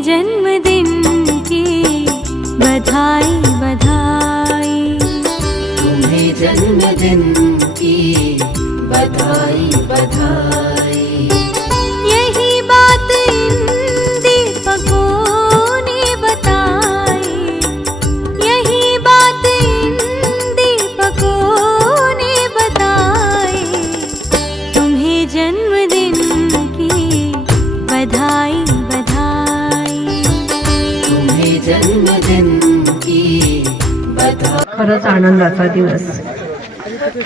जन्मदिन की बधाई बधाई। तुम्हें जन्मदिन की बधाई बधाई। खरंच आनंदाचा दिवस.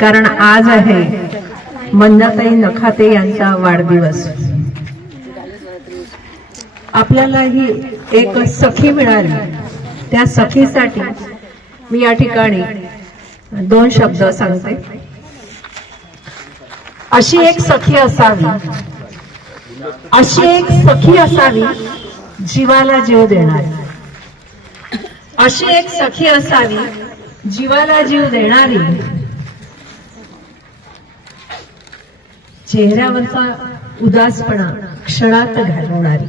कारण आज आहे मंदाताई नखाते यांचा वाढदिवस. आपल्याला ही एक सखी मिळाली. त्या सखीसाठी मी या ठिकाणी दोन शब्द सांगते. अशी एक सखी असावी. अशी एक सखी असावी जीवाला जीव देणारी. अशी एक सखी असावी जीवाला जीव देणारी. चेहऱ्यावरचा उदासपणा क्षणात घालवणारी.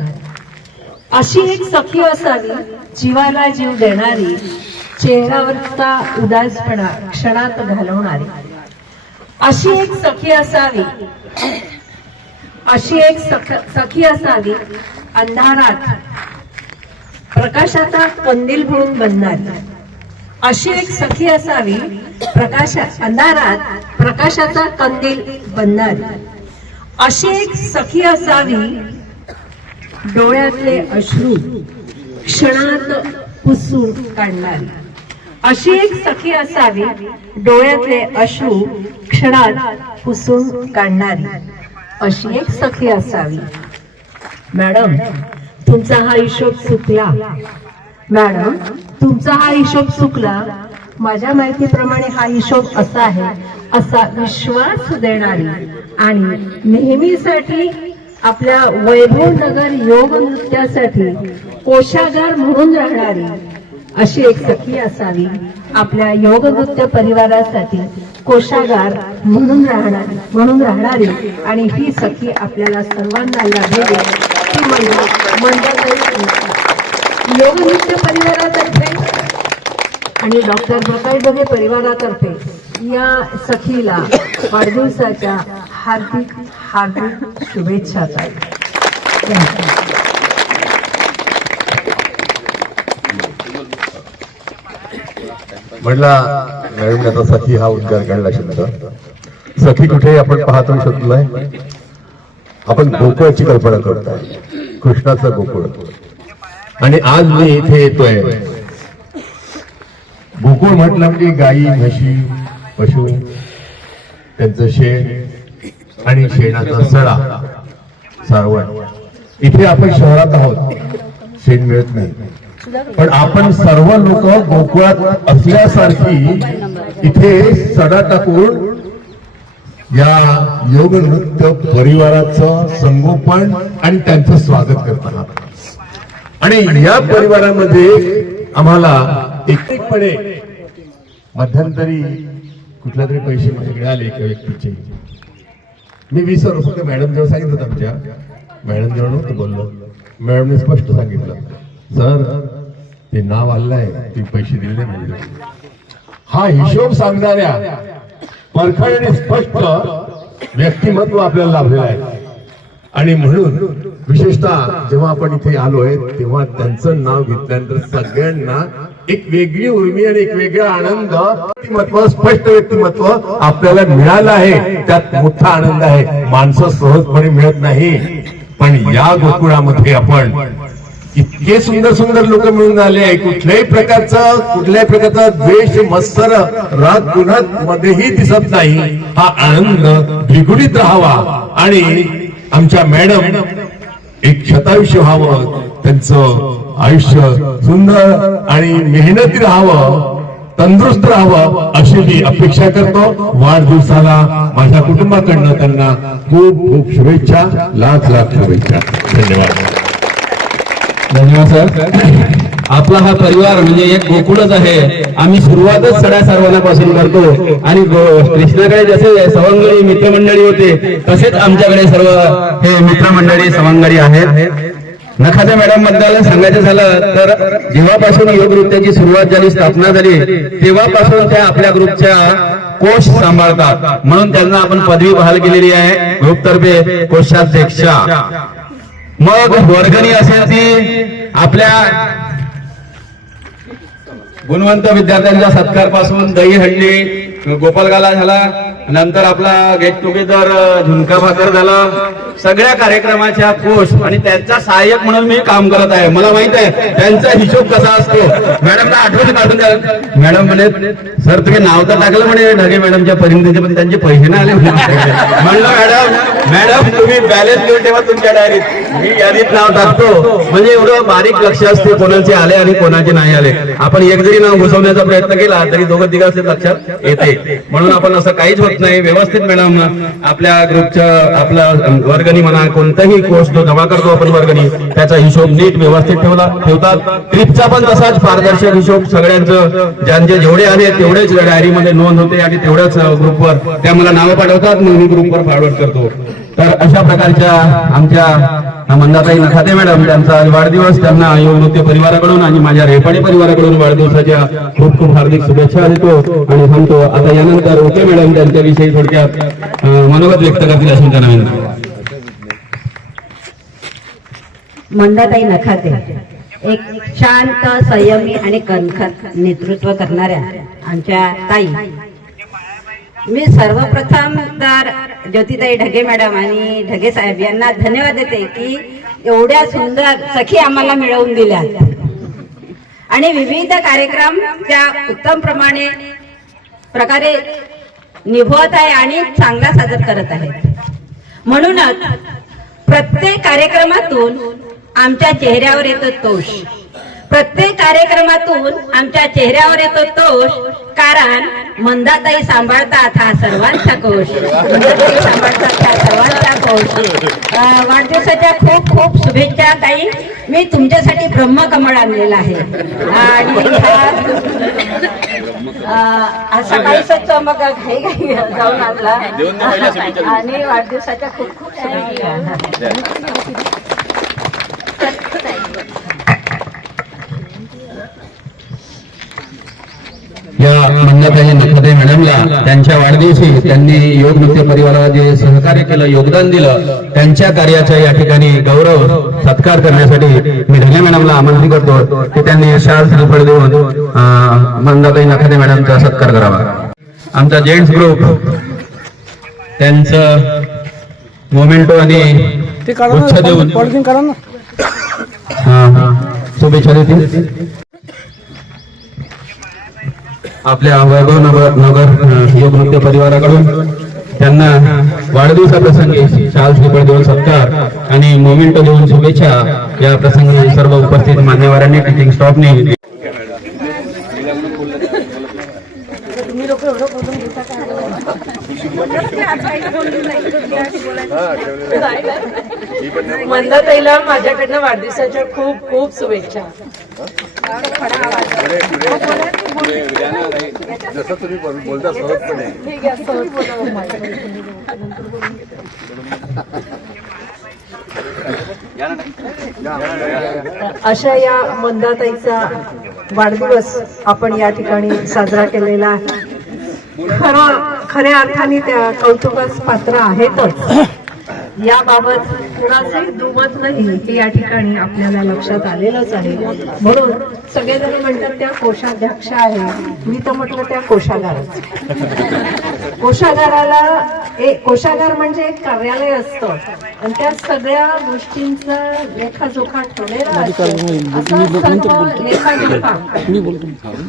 अशी एक सखी असावी जीवाला जीव देणारी चेहऱ्यावरचा उदासपणा क्षणात घालवणारी. अशी एक सखी असावी अशी एक सख- सखी असावी अंधारात प्रकाशाचा कंदील म्हणून बनणारी. अशी एक सखी असावी प्रकाशा अंधारात प्रकाशाचा कंदील बनणारी. अशी एक सखी असावी डोळ्यातले अश्रू क्षणात पुसून काढणारी. अशी एक सखी असावी डोळ्यातले अश्रू क्षणात पुसून काढणारी. अशी एक सखी असावी. मॅडम तुमचा हा हिशोब चुकला मॅडम तुमचा हा हिशोब चुकला माझ्या माहितीप्रमाणे हा हिशोब असा आहे असा विश्वास देणारी आणि नेहमीसाठी आपल्या वैभव नगर योग नृत्यासाठी कोशागार म्हणून राहणारी अशी एक सखी असावी. आपल्या योग नृत्य परिवारासाठी कोशागार म्हणून राहणारी म्हणून राहणारी आणि ही सखी आपल्याला सर्वांना लाभेल. ती म्हणजे परिवारातर्फे आणि डॉक्टर प्रकाश बघे परिवारातर्फे या सखीला वाढदिवसाच्या हार्दिक हार्दिक शुभेच्छा ताई. म्हणला आता सखी हा उद्गार काढला शब्द सखी कुठे आपण पाहतो शकलोय आपण गोकुळाची कल्पना करतोय. कृष्णाचं गोकुळ. आणि आज मी इथे येतोय. गोकुळ म्हटलं म्हणजे गाई म्हशी पशु त्यांचं शेण आणि शेणाचा सडा सारवण. इथे आपण शहरात आहोत. शेण मिळत नाही. पण आपण सर्व लोक गोकुळात असल्यासारखी इथे सडा टाकून या योग नृत्य परिवाराचं संगोपन आणि त्यांचं स्वागत करत आहात आणि या परिवारामध्ये आम्हाला एकपणे मध्यंतरी कुठल्या तरी पैसे मिळाले एका व्यक्तीचे. मी विसरलो फक्त मॅडम जेव्हा सांगितलं होतं आमच्या. मॅडम जेव्हा नव्हतं बोललो. मॅडमने स्पष्ट सांगितलं सर ते नाव आलेलं आहे ते पैसे दिले नाही. म्हणजे हा हिशोब सांगणाऱ्या परखड आणि स्पष्ट व्यक्तिमत्व आपल्याला लाभलेलं आहे. आणि म्हणून विशेषतः जेव्हा आपण इथे आलोय तेव्हा त्यांचं नाव घेतल्यानंतर सगळ्यांना एक वेगळी उर्मी आणि एक वेगळा आनंद व्यक्तिमत्व स्पष्ट व्यक्तिमत्व आपल्याला मिळालं आहे. त्यात मोठा आनंद आहे. माणसं सहजपणे मिळत नाही. पण या गोकुळामध्ये आपण इतके सुंदर सुंदर लोक मिळून आले आहे. कुठल्याही प्रकारचा कुठल्याही प्रकारचा द्वेष मत्सर राग गुणात मध्येही दिसत नाही. हा आनंद द्विगुणित राहावा. आणि आमच्या मॅडम एक शतायुष्य व्हावं. त्यांचं आयुष्य सुंदर आणि मेहनती राहावं. तंदुरुस्त राहावं अशी मी अपेक्षा करतो. वाढदिवसाला माझ्या कुटुंबाकडनं त्यांना खूप खूप शुभेच्छा. लाख लाख शुभेच्छा. धन्यवाद. धन्यवाद सर. आपला हा परिवार म्हणजे एक गोकुळच आहे. आम्ही सुरुवातच सड्या सर्वांपासून करतो. आणि कृष्णाकडे जसे सवंगडी मित्रमंडळी होते तसेच आमच्याकडे सर्व हे मित्रमंडळी सवंगडी आहेत. नखाच्या मॅडमबद्दल सांगायचं झालं तर जेव्हापासून योग नृत्याची सुरुवात झाली स्थापना झाली तेव्हापासून त्या आपल्या ग्रुपच्या कोश सांभाळतात. म्हणून त्यांना आपण पदवी बहाल केलेली आहे. ग्रुपतर्फे कोषाध्यक्षा. मग वर्गणी असेल ती आपल्या गुणवंत विद्यार्थ्यांच्या सत्कारपासून दहीहंडी गोपालगाला झाला. नंतर आपला गेट टुगेदर झुणका भाकर झाला. सगळ्या कार्यक्रमाच्या कोश आणि त्यांचा सहाय्यक म्हणून मी काम करत आहे. मला माहीत आहे त्यांचा हिशोब कसा असतो. मॅडमला आठवण काढून द्या. मॅडम म्हणे सर तुम्ही नाव तर टाकलं म्हणे ढगे मॅडमच्या परिणतीचे पण त्यांचे पैसे ना आले म्हणलं मॅडम मॅडम तुम्ही बॅलन्स घेऊन ठेवा तुमच्या डायरीत मी यादीत नाव टाकतो. म्हणजे एवढं बारीक लक्ष असते कोणाचे आले आणि कोणाचे नाही आले. आपण एक जरी नाव घुसवण्याचा प्रयत्न केला तरी दोघं तिघ असले लक्षात येते. म्हणून आपण असं काहीच होत नाही व्यवस्थित मॅडम आपल्या ग्रुपच्या आपला वर्गणी म्हणा कोणताही कोर्स जो जमा करतो आपण वर्गणी त्याचा हिशोब नीट व्यवस्थित ठेवला ठेवतात. ट्रिपचा पण तसाच पारदर्शक हिशोब सगळ्यांचं. ज्यांचे जेवढे आले तेवढेच डायरीमध्ये नोंद होते आणि तेवढ्याच ग्रुपवर त्या मला नावं पाठवतात मग मी ग्रुपवर फॉरवर्ड करतो. तर अशा प्रकारच्या आमच्या मंदाताई नखाते मॅडम त्यांचा वाढदिवस त्यांना योग नृत्य परिवाराकडून आणि माझ्या रेपाडी परिवाराकडून वाढदिवसाच्या खूप खूप हार्दिक शुभेच्छा देतो आणि सांगतो आता यानंतर ओके मॅडम त्यांच्याविषयी थोडक्यात मनोगत व्यक्त करतील असून त्यांना विनंती मंदाताई नखाते एक शांत संयमी आणि कणखत नेतृत्व करणाऱ्या आमच्या ताई. मी सर्वप्रथम तर ज्योतिताई ढगे मॅडम आणि ढगे साहेब यांना धन्यवाद देते की एवढ्या सुंदर सखी आम्हाला मिळवून दिल्या आणि विविध कार्यक्रम त्या उत्तम प्रमाणे प्रकारे निभवत आहे आणि चांगला सादर करत आहे. म्हणूनच प्रत्येक कार्यक्रमातून आमच्या चेहऱ्यावर येतो तोष. प्रत्येक कार्यक्रमातून आमच्या चेहऱ्यावर येतो तोष कारण मंदाताई सांभाळतात हा सर्वांचा कोश. सांभाळतात हा सर्वांचा कोश. वाढदिवसाच्या खूप खूप शुभेच्छा ताई. मी तुमच्यासाठी ब्रह्मकमळ आणलेला आहे. आणि मग घाई घाई जाऊन आणला आणि वाढदिवसाच्या खूप खूप शुभेच्छा. या मंदाताई नखाते मॅडमला त्यांच्या वाढदिवशी त्यांनी योग नृत्य परिवाराला जे सहकार्य केलं योगदान दिलं त्यांच्या कार्याचा या ठिकाणी गौरव सत्कार करण्यासाठी मी ढगे मॅडमला आमंत्रित करतो. की त्यांनी शाल श्रीफळ देऊन अं, मंदाताई नखाते मॅडमचा सत्कार करावा. आमचा जेंट्स ग्रुप त्यांचं मोमेंटो आणि देऊन. शुभेच्छा देतील. आपल्या वैभव नगर नगर योग नृत्य परिवाराकडून त्यांना वाढदिवसाप्रसंगी शाल श्रीफळ देऊन सत्कार आणि मोमेंटो देऊन शुभेच्छा या प्रसंगी सर्व उपस्थित मान्यवरांनी टीचिंग स्टॉफने मंदाताईला माझ्याकडनं वाढदिवसाच्या खूप खूप शुभेच्छा. अशा या मंदाताईचा वाढदिवस आपण या ठिकाणी साजरा केलेला आहे. खरा खऱ्या अर्थाने त्या कौतुकास पात्र आहेतच. याबाबत कुणाचंही दुमत नाही हे या ठिकाणी आपल्याला लक्षात आलेलंच आहे. म्हणून सगळेजण म्हणतात त्या कोषाध्यक्ष आहे मी तर म्हटलं त्या कोशागाराच कोशागाराला एक कोशागार म्हणजे एक कार्यालय असतं. आणि त्या सगळ्या गोष्टींचा लेखाजोखा ठेवलेला असतो. लेखाजोखा.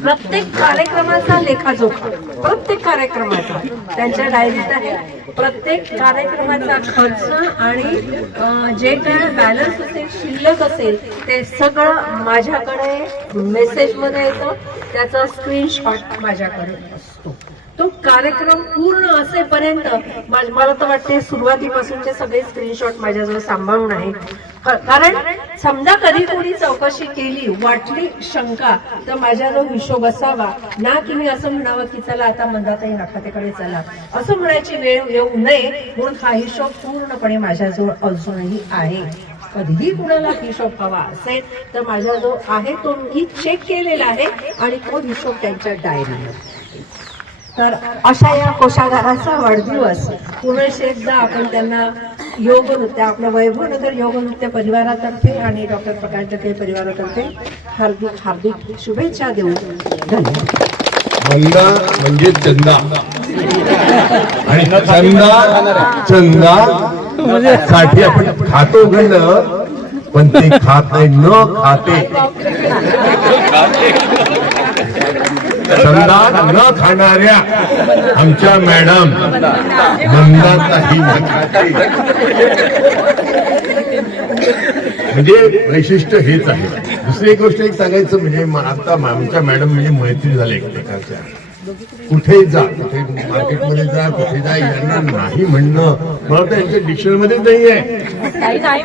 प्रत्येक कार्यक्रमाचा लेखाजोखा. प्रत्येक कार्यक्रमाचा. त्यांच्या डायरीत आहे. प्रत्येक कार्यक्रमाचा खर्च आणि जे काय बॅलन्स असेल शिल्लक असेल ते सगळं माझ्याकडे मेसेजमध्ये येतं. त्याचा स्क्रीनशॉट माझ्याकडे असतो. तो कार्यक्रम पूर्ण असेपर्यंत मला तर वाटते सुरुवातीपासूनचे सगळे स्क्रीनशॉट माझ्याजवळ सांभाळून आहे. कारण समजा कधी कोणी चौकशी केली वाटली शंका तर माझ्याजवळ हिशोब असावा. ना की मी असं म्हणावं की चला आता मंदाताई नखातेकडे चला. असं म्हणायची वेळ येऊ नये म्हणून हा हिशोब पूर्णपणे माझ्याजवळ अजूनही आहे. कधीही कुणाला हिशोब हवा असेल तर माझा जो आहे तो मी चेक केलेला आहे आणि तो हिशोब त्यांच्या डायरीवर तर अशा या कोशागाराचा वाढदिवस पुनश एकदा आपण त्यांना योग नृत्य आपलं वैभवनगर योग नृत्य परिवारातर्फे आणि डॉक्टर प्रकाश जके परिवारातर्फे हार्दिक हार्दिक शुभेच्छा देऊ. धन्यवाद. मंदा म्हणजे चंदा. आणि चंदा चंदा साठी आपण खातो घडलं पण ते खात नाही न खाते. चंदा न खाणाऱ्या आमच्या मॅडम मंदाताही म्हणजे वैशिष्ट्य हेच आहे. दुसरी एक गोष्ट एक सांगायचं म्हणजे आता आमच्या मॅडम म्हणजे मैत्री झाल्या एकमेकांच्या. कुठे जा कुठे मार्केटमध्ये जा कुठे जा यांना नाही म्हणणं. मला वाटतं यांच्या डिक्शनरीमध्येच नाही आहे काही नाही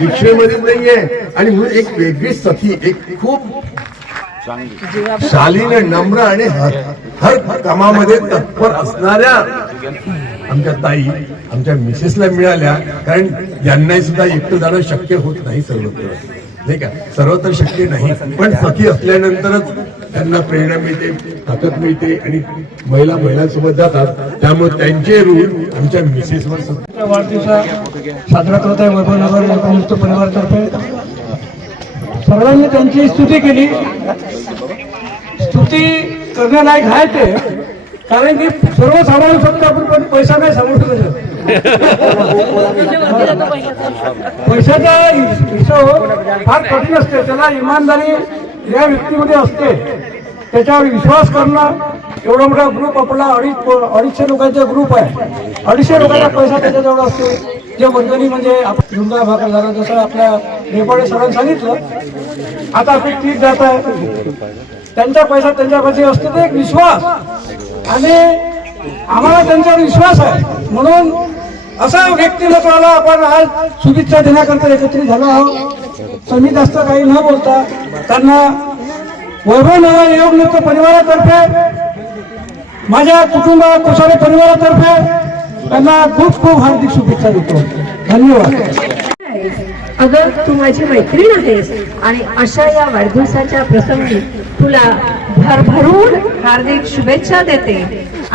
डिक्शनरीमध्येच नाहीये. आणि म्हणून एक वेगळी सखी एक खूप शालीन नम्र आणि हर हर कामामध्ये तत्पर असणाऱ्या आमच्या ताई आमच्या मिसेसला मिळाल्या कारण यांनाही सुद्धा एकटं जाणं शक्य होत नाही सर्वत्र. नाही का? सर्वत्र शक्य नाही. पण सखी असल्यानंतरच त्यांना प्रेरणा मिळते ताकद मिळते आणि महिला महिलांसोबत जातात. त्यामुळे त्यांचे ऋण आमच्या मिसेसवर सुद्धा वाढदिवसा साजरा करत आहे वैभवनगर लोकमुक्त परिवारातर्फे. सर्वांनी त्यांची स्तुती केली. स्तुती करण्यालायक आहे ते. कारण की सर्व सांभाळू शकतो आपण पण पैसा नाही सांभाळू शकत. पैशाचा हिशोब फार कठीण असते. त्याला इमानदारी या व्यक्तीमध्ये असते. त्याच्यावर विश्वास करणं एवढा मोठा ग्रुप आपला अडीच अडीचशे लोकांचा ग्रुप आहे. अडीचशे लोकांचा पैसा त्याच्याजवळ असतो. जे वर्गणी म्हणजे आपण भागात भाकर झाला जसं आपल्या नेपाळे सगळ्यांनी सांगितलं. आता आपली ट्रीप जात आहे. त्यांचा पैसा त्यांच्यापाशी असतो ते एक विश्वास. आणि आम्हाला त्यांच्यावर विश्वास आहे. म्हणून असा व्यक्तिमत्वाला आपण आज शुभेच्छा देण्याकरता एकत्रित झालो आहोत. तर मी जास्त काही न बोलता त्यांना वैभव नगर योग नृत्य परिवारातर्फे माझ्या कुटुंब कोसारे परिवारातर्फे त्यांना खूप खूप हार्दिक शुभेच्छा देतो. धन्यवाद. अगं तू माझी मैत्रीण आहेस आणि अशा या वाढदिवसाच्या प्रसंगी तुला भरभरून हार्दिक शुभेच्छा देते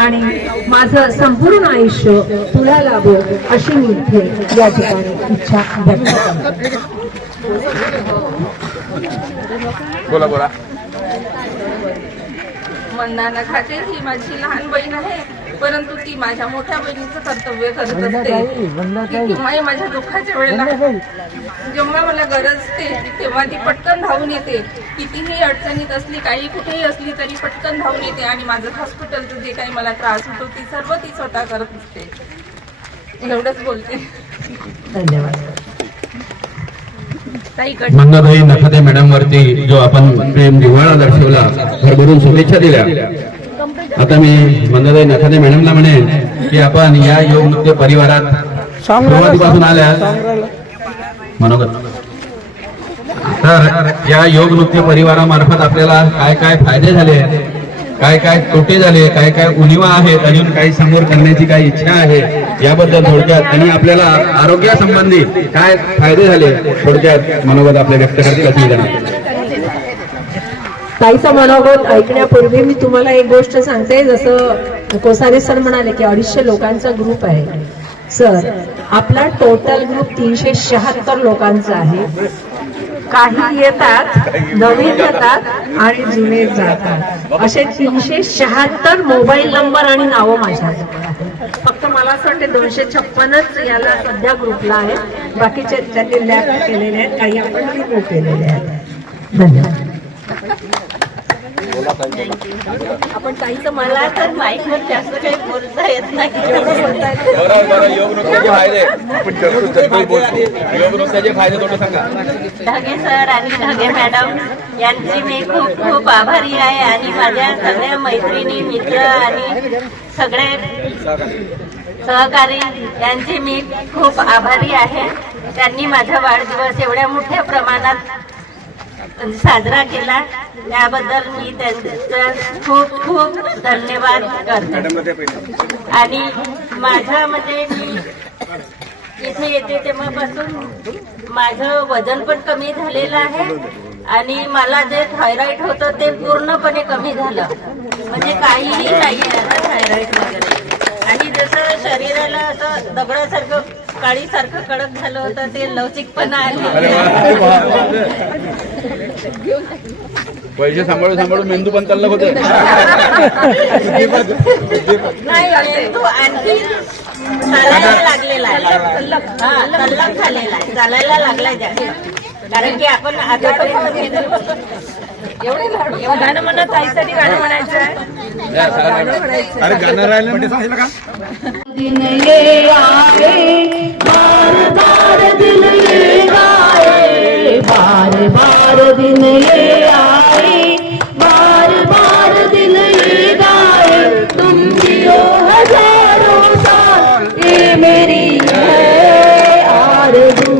आणि माझं संपूर्ण आयुष्य तुला लाभो अशी मी इथे या ठिकाणी इच्छा व्यक्त करते. बोला बोला. मंदाना खाते ही माझी लहान बहीण आहे. परंतु ती माझ्या मोठ्या बहिणीचं कर्तव्य करत असते. केव्हाही माझ्या दुःखाच्या वेळेला जेव्हा मला गरज असते तेव्हा ती पटकन धावून येते. कितीही अडचणीत असली काही कुठेही असली तरी पटकन धावून येते आणि माझं हॉस्पिटलचं जे काही मला त्रास होतो ती सर्व ती स्वतः करत असते. एवढंच बोलते. धन्यवाद. मंदाताई नखाते मॅडम वरती जो आपण प्रेम दिवाळा दर्शवला भरभरून शुभेच्छा दिल्या. आता मी मंदाताई नखाते मॅडमला म्हणेन की आपण या योग नृत्य परिवारात सुरुवातीपासून आल्या मनोगत. तर या योग नृत्य परिवारामार्फत आपल्याला काय काय फायदे झाले? काय काय तोटे झाले? काय काय उणिवा आहेत? अजून काही समोर करण्याची काय इच्छा आहे? याबद्दल थोडक्यात आणि आपल्याला आरोग्यासंबंधी काय फायदे झाले? थोडक्यात मनोगत आपले व्यक्त करतील विधान ताईचं मनोगत ऐकण्यापूर्वी मी तुम्हाला एक गोष्ट सांगते. जसं कोसारे सर म्हणाले की अडीचशे लोकांचा ग्रुप आहे. सर आपला टोटल ग्रुप तीनशे शहात्तर लोकांचा आहे. काही येतात नवीन येतात आणि जुने जातात. असे तीनशे शहात्तर मोबाईल नंबर आणि नावं माझ्याजवळ फक्त मला असं वाटते दोनशे छप्पनच याला सध्या ग्रुपला आहे. बाकीचे त्यांनी लॅब केलेले आहेत काही आपण रिमूव्ह केलेले आहेत. धन्यवाद. आपण ताईचं मला तर माईकवर जास्त काही बोलता येत नाही. जेवढं बोलता येतं योग नृत्याचे फायदे. योग नृत्याचे फायदे थोडं सांगा. ढगे सर आणि ढगे मॅडम यांची मी खूप खूप आभारी आहे आणि माझ्या सगळ्या मैत्रिणी मित्र आणि सगळे सहकारी यांची मी खूप आभारी आहे. त्यांनी माझा वाढदिवस एवढ्या मोठ्या प्रमाणात साजरा केला. त्याबद्दल मी त्यांचं खूप खूप धन्यवाद करते. आणि माझ्या म्हणजे मी इथे येते तेव्हापासून माझं वजन पण कमी झालेलं आहे. आणि मला जे थायरॉइड होतं ते पूर्णपणे कमी झालं. म्हणजे काहीही नाही आता थायरॉइड वगैरे. आणि जसं शरीराला असं दगडासारखं काळीसारखं कडक झालं होतं ते लवचिकपणा अरे आले पैसे सांभाळून सांभाळून मेंदू पण तल्लक होते नाही तू आणखी चालायला लागलेला आहे. हा तल्लक झालेला आहे. चालायला लागलाय कारण की आपण आतापर्यंत गाणं म्हणत ताईसाठी गाणं म्हणायचं आहे. अरे गाणं राहिलं दिन ये आए दिन ये आए बार बार दिन ये आए बार बार दिन ये गाए। तुम जियो हजारों साल ये मेरी है आरज़ू।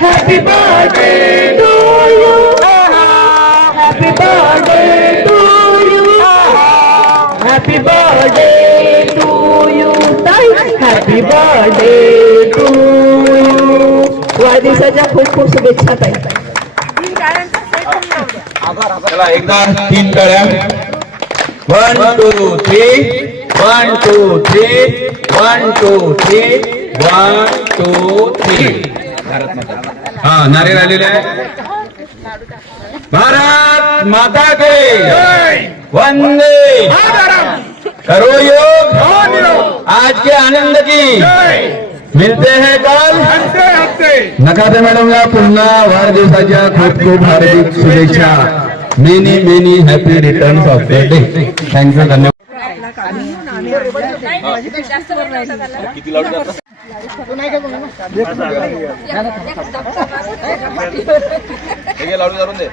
Happy birthday to you happy birthday to you happy birthday to you ताई। हॅपी बर्थडे टू यू वाढदिवसाच्या खूप खूप शुभेच्छा ताई। चला एकदा तीन टाळ्या one two three one two three one two three one two three हा नारे राहिलेले आहे भारत माता के वंदे. करो योग आज के आनंद की. मिलते हैं कल नकाते मॅडमला पुन्हा वाढदिवसाच्या खूप खूप हार्दिक शुभेच्छा. Many many happy return of the day thank you धन्यवाद. किती लावून दे.